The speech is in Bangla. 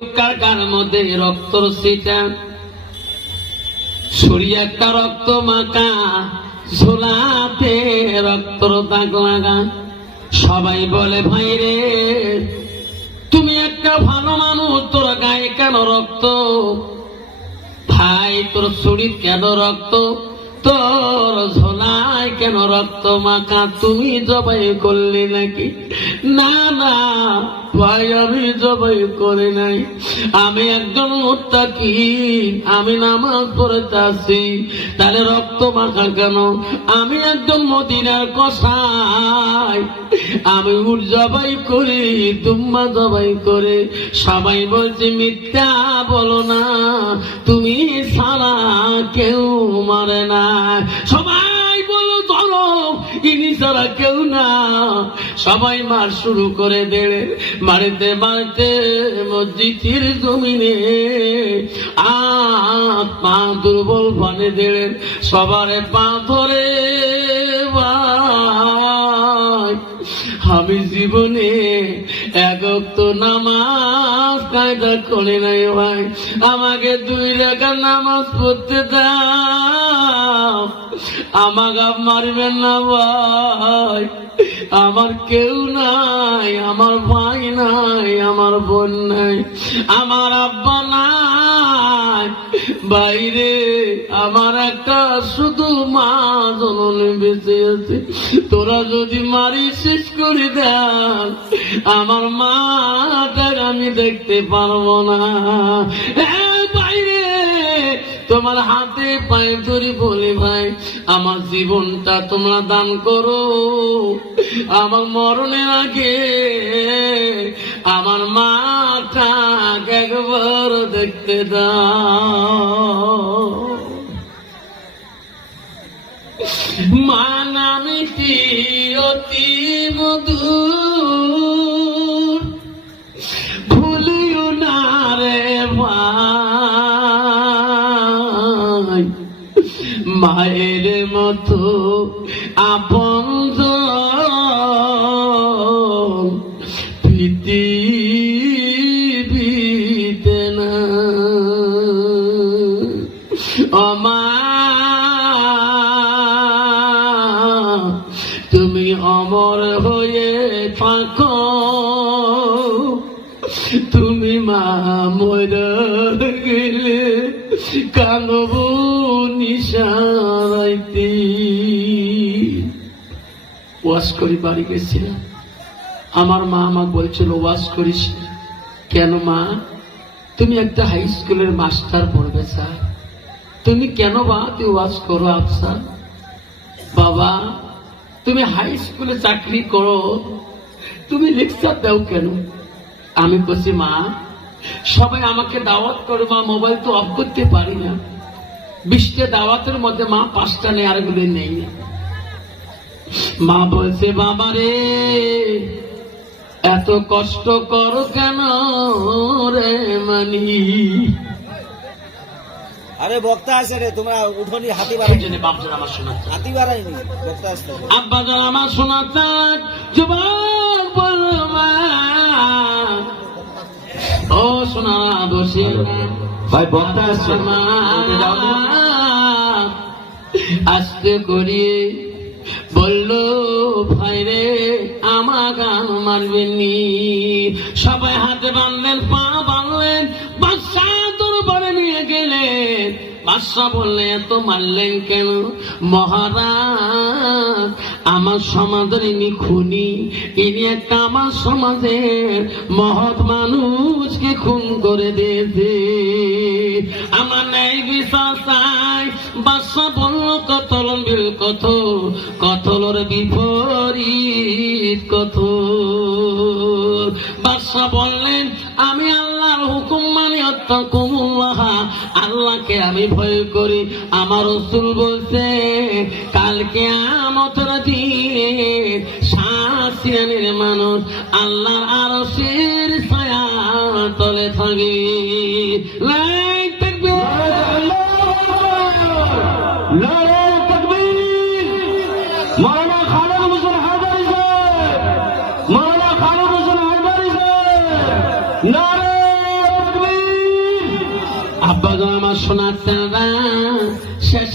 কার মধ্যে রক্তর সিটা ছড়িয়ে একটা রক্ত মাখা ঝোলাতে রক্তর দাগ লাগা। সবাই বলে ভাই রে তুমি একটা ভালো মানুষ, তোর গায়ে কেন রক্ত? ভাই তোর শরীর কেন রক্ত? তোর ঝোলায় কেন রক্ত মাখা? তুমি জবাই করলে নাকি? না না ভাই আমি জবাই করে নাই, আমি একজন মুত্তাকি, আমি নামাজ পড়তে আসি। তাহলে রক্ত মাখা কেন? আমি একজন মদিনার কসাই, আমি উট জবাই করি, দুম্বা জবাই করে। সবাই বলছে মিথ্যা বলো না, তুমি সারা কেউ মারে না। সবাই বলো ধরো, ইনি ছাড়া কেউ না। সবাই মার শুরু করে দেড়ে, মারতে মারতে মসজিদের জমিনে পা দুর্বল পানে দেড়ে সবারে পা ধরে। ভাই আমি জীবনে এক ওয়াক্ত নামাজ কায়দা করে নাই ভাই, আমাকে 2 রাকাত নামাজ পড়তে দাও, আমাকে মারবেন না ভাই। আমার কেউ নাই, আমার ভাই নাই, আমার বোন নাই, আমার আব্বা নাই, বাইরে আমার একটা শুধু মা জননী বেঁচে আছে। তোরা যদি মারি শেষ করে দেন, আমার মাটাকে আমি দেখতে পারবো না। বাইরে তোমার হাতে পায়ে ধরে বলি ভাই আমার জীবনটা তোমরা দান করো, আমার মরণের আগে আমার মাটাকে একবার দেখতে দাও। মা নামটি অতি মধুর, ভুলিও না রে ভাই, মায়ের মতো আপনজন পৃথিবীতে না। মা তুমি অমর হয়ে থাকো, তুমি মা মরে গেলে কানব নিশারাইতে। ওয়াজ করি বাড়ি গেছিলাম, আমার মা আমাকে বলছিল ওয়াজ করিস। কেন মা? তুমি একটা হাই স্কুলের মাস্টার পড়বে স্যার, তুমি কেন বা তুই ওয়াজ করো? আফসা বাবা তুমি হাই স্কুলে চাকরি করো, তুমি লেকচার দাও কেন? আমি বলছি মা সবাই আমাকে দাওয়াত করে, মা মোবাইল তো অফ করতে পারি না, 20টা দাওয়াতের মধ্যে মা 5টা নেই, আরগুলো নেই। মা বলছে বাবা রে এত কষ্ট করো কেন রে মানি? আরে বক্তা আছে রে, তোমরা উঠোনি হাতি বাড়াই জন্য বাপজান আমার শোনাচ্ছে, হাতি বাড়াইনি বক্তা আসতে। আব্বাজান আমার শোনাচ্ছে, যুবক বলো মা ও শোনা বসে ভাই বক্তা আসছে, আস্তে করি বললো ভাই রে আমার গান মারবেনি। সবাই হাতে বাঁধলেন, পা বাঁধলেন, বাদশা দরবারে নিয়ে গেলেন। বাদশা বললে এত মারলেন কেন? মহারাজ আমার সমাজের ইনি খুনি, ইনি একটা আমার সমাজের মহৎ মানুষকে খুন করে দিয়েছে, আমার ন্যায় বিচার চাই। বাদশা বলল কতল বিল কত, কতলর বিপরীত কত। বাদশা বললেন আমি আল্লাহর হুকুম মানি, আত্তাকুল্লাহ, আল্লাহকে আমি ভয় করি। আমার রাসূল বলছে কালকে কিয়ামতের দিনে শাসিয়ানের মানুষ আল্লাহর আরশের ছায়া তলে থাকবে। লাইক তাকবীর, নারে তাকবীর। মাওলানা খালেদ হোসেন হায়দারি সাহেব, মাওলানা খালেদ হোসেন হায়দারি সাহেব, নারে আব্বাজান আমার শোনাচ্ছেন না শেষ